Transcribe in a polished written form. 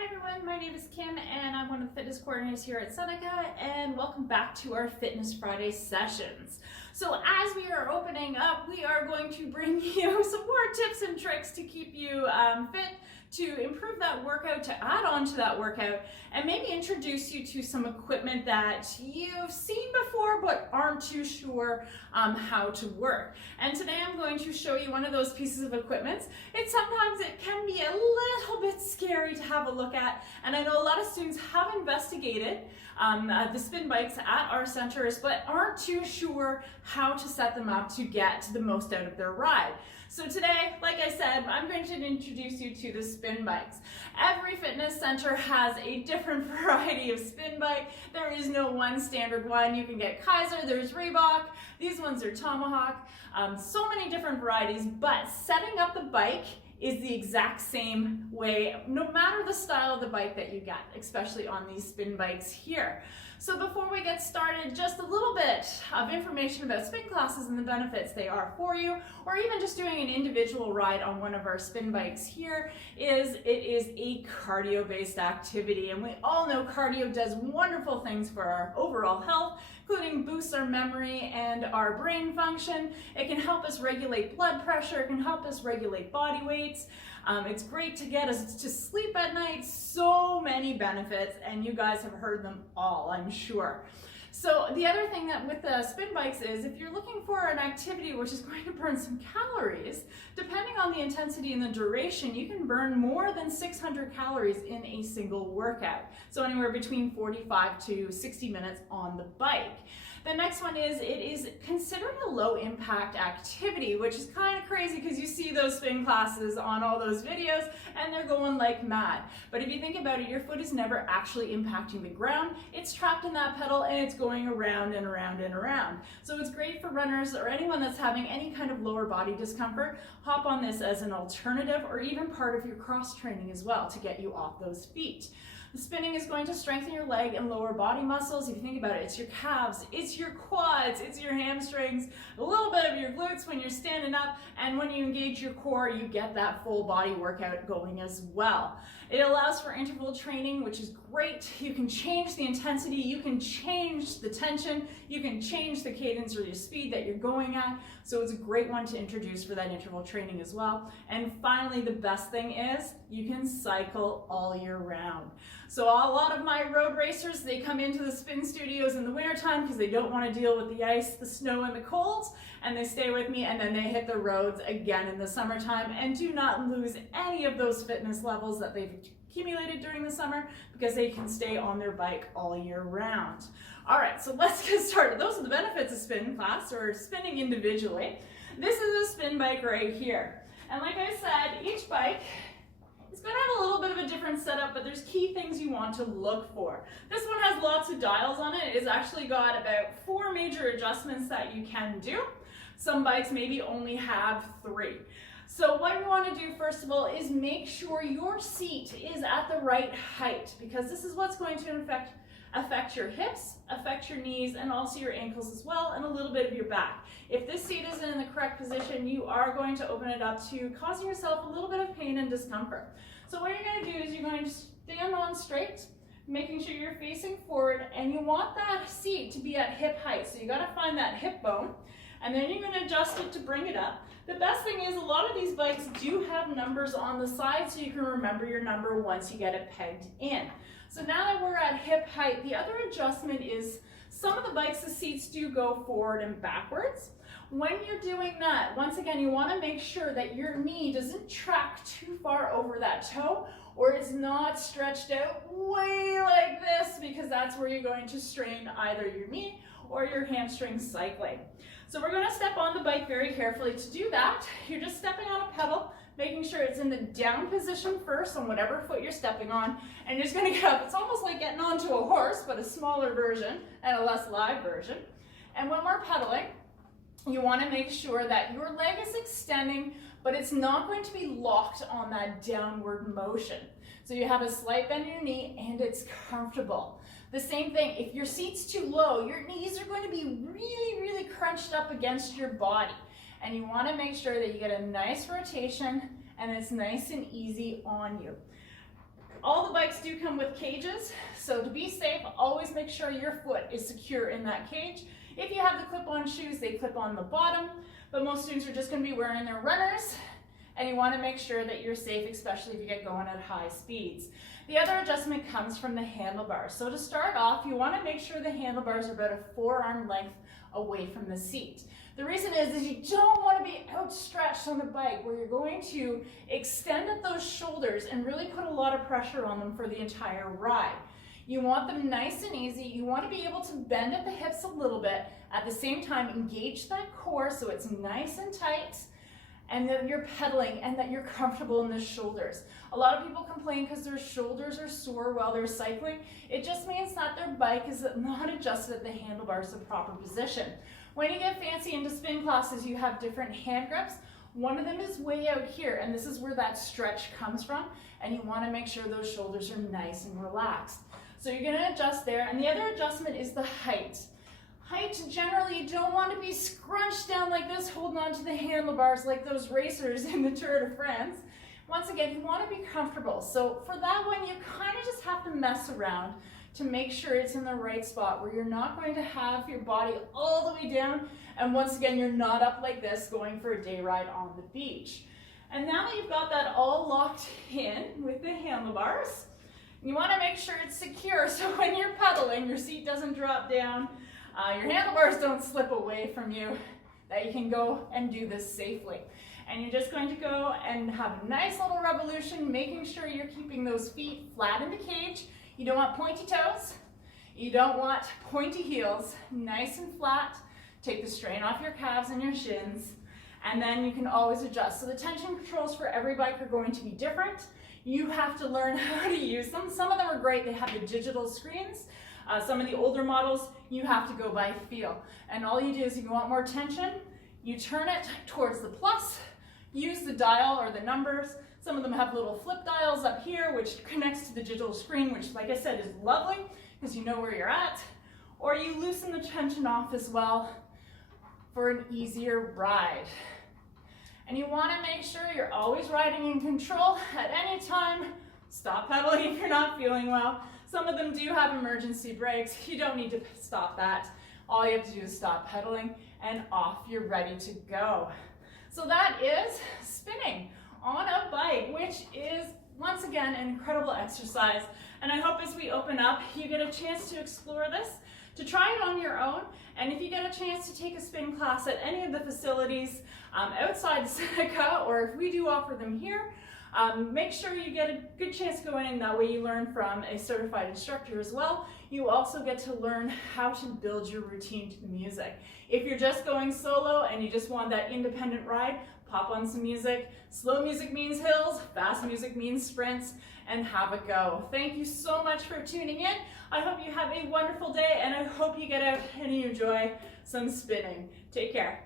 Hi everyone, my name is Kim and I'm one of the fitness coordinators here at Seneca, and welcome back to our Fitness Friday sessions. So as we are opening up, we are going to bring you some more tips and tricks to keep you fit, to improve that workout, to add on to that workout, and maybe introduce you to some equipment that you've seen before but aren't too sure how to work. And today I'm going to show you one of those pieces of equipment. Sometimes it can be a little bit scary to have a look at, and I know a lot of students have investigated the spin bikes at our centers but aren't too sure how to set them up to get the most out of their ride. So today, like I said, I'm going to introduce you to the spin bikes. Every fitness center has a different variety of spin bike. There is no one standard one. You can get Kaiser, there's Reebok, these ones are Tomahawk, so many different varieties, but setting up the bike is the exact same way, no matter the style of the bike that you get, especially on these spin bikes here. So before we get started, just a little bit of information about spin classes and the benefits they are for you, or even just doing an individual ride on one of our spin bikes here, is it is a cardio-based activity. And we all know cardio does wonderful things for our overall health, including boosts our memory and our brain function. It can help us regulate blood pressure, it can help us regulate body weights. It's great to get us to sleep at night. So many benefits, and you guys have heard them all, I'm sure. So the other thing that with the spin bikes is, if you're looking for an activity which is going to burn some calories, depending on the intensity and the duration, you can burn more than 600 calories in a single workout. So anywhere between 45 to 60 minutes on the bike. The next one is, it is considered a low impact activity, which is kind of crazy because you see those spin classes on all those videos and they're going like mad. But if you think about it, your foot is never actually impacting the ground. It's trapped in that pedal and it's going around and around and around. So it's great for runners or anyone that's having any kind of lower body discomfort. Hop on this as an alternative, or even part of your cross training as well, to get you off those feet. The spinning is going to strengthen your leg and lower body muscles. If you think about it, it's your calves, it's your quads, it's your hamstrings, a little bit of your glutes when you're standing up, and when you engage your core, you get that full body workout going as well. It allows for interval training, which is great. You can change the intensity, you can change the tension, you can change the cadence or the speed that you're going at. So it's a great one to introduce for that interval training as well. And finally, the best thing is you can cycle all year round. So a lot of my road racers, they come into the spin studios in the wintertime because they don't want to deal with the ice, the snow, and the colds, and they stay with me, and then they hit the roads again in the summertime and do not lose any of those fitness levels that they've accumulated during the summer, because they can stay on their bike all year round. All right, so let's get started. Those are the benefits of spin class, or spinning individually. This is a spin bike right here. And like I said, each bike is going to have a little bit of a different setup, but there's key things you want to look for. This one has lots of dials on it. It's actually got about 4 major adjustments that you can do. Some bikes maybe only have 3. So what you want to do, first of all, is make sure your seat is at the right height, because this is what's going to affect your hips, affect your knees, and also your ankles as well, and a little bit of your back. If this seat isn't in the correct position, you are going to open it up to causing yourself a little bit of pain and discomfort. So what you're going to do is you're going to stand on straight, making sure you're facing forward, and you want that seat to be at hip height. So you got to find that hip bone, and then you're going to adjust it to bring it up. The best thing is, a lot of these bikes do have numbers on the side, so you can remember your number once you get it pegged in. So now that we're at hip height, the other adjustment is, some of the bikes, the seats do go forward and backwards. When you're doing that, once again, you want to make sure that your knee doesn't track too far over that toe, or it's not stretched out way like this, because that's where you're going to strain either your knee or your hamstring cycling. So we're going to step on the bike very carefully. To do that, you're just stepping on a pedal, making sure it's in the down position first on whatever foot you're stepping on, and you're just going to get up. It's almost like getting onto a horse, but a smaller version and a less live version. And when we're pedaling, you want to make sure that your leg is extending, but it's not going to be locked on that downward motion. So you have a slight bend in your knee and it's comfortable. The same thing, if your seat's too low, your knees are going to be really, really crunched up against your body. And you want to make sure that you get a nice rotation and it's nice and easy on you. All the bikes do come with cages, so to be safe, always make sure your foot is secure in that cage. If you have the clip-on shoes, they clip on the bottom, but most students are just going to be wearing their runners, and you want to make sure that you're safe, especially if you get going at high speeds. The other adjustment comes from the handlebars. So to start off, you want to make sure the handlebars are about a forearm length away from the seat. The reason is you don't want to be outstretched on the bike where you're going to extend at those shoulders and really put a lot of pressure on them for the entire ride. You want them nice and easy. You want to be able to bend at the hips a little bit. At the same time, engage that core so it's nice and tight, and that you're pedaling and that you're comfortable in the shoulders. A lot of people complain because their shoulders are sore while they're cycling. It just means that their bike is not adjusted at the handlebars, the proper position. When you get fancy into spin classes, you have different hand grips. One of them is way out here, and this is where that stretch comes from, and you want to make sure those shoulders are nice and relaxed. So you're going to adjust there, and the other adjustment is the height. Height, generally, you don't want to be scrunched down like this, holding onto the handlebars like those racers in the Tour de France. Once again, you want to be comfortable. So for that one, you kind of just have to mess around to make sure it's in the right spot where you're not going to have your body all the way down, and once again, you're not up like this going for a day ride on the beach. And now that you've got that all locked in with the handlebars, you want to make sure it's secure so when you're pedaling, your seat doesn't drop down, your handlebars don't slip away from you, that you can go and do this safely. And you're just going to go and have a nice little revolution, making sure you're keeping those feet flat in the cage. You don't want pointy toes. You don't want pointy heels. Nice and flat. Take the strain off your calves and your shins. And then you can always adjust. So the tension controls for every bike are going to be different. You have to learn how to use them. Some of them are great. They have the digital screens. Some of the older models, you have to go by feel. And all you do is, if you want more tension, you turn it towards the plus, use the dial or the numbers. Some of them have little flip dials up here, which connects to the digital screen, which, like I said, is lovely because you know where you're at. Or you loosen the tension off as well for an easier ride. And you want to make sure you're always riding in control at any time. Stop pedaling if you're not feeling well. Some of them do have emergency brakes. You don't need to stop that. All you have to do is stop pedaling, and off you're ready to go. So that is spinning on a bike, which is, once again, an incredible exercise. And I hope as we open up, you get a chance to explore this, to try it on your own. And if you get a chance to take a spin class at any of the facilities outside Seneca, or if we do offer them here, make sure you get a good chance to go in, and that way you learn from a certified instructor as well. You also get to learn how to build your routine to the music. If you're just going solo and you just want that independent ride, pop on some music. Slow music means hills, fast music means sprints, and have a go. Thank you so much for tuning in. I hope you have a wonderful day, and I hope you get out and you enjoy some spinning. Take care.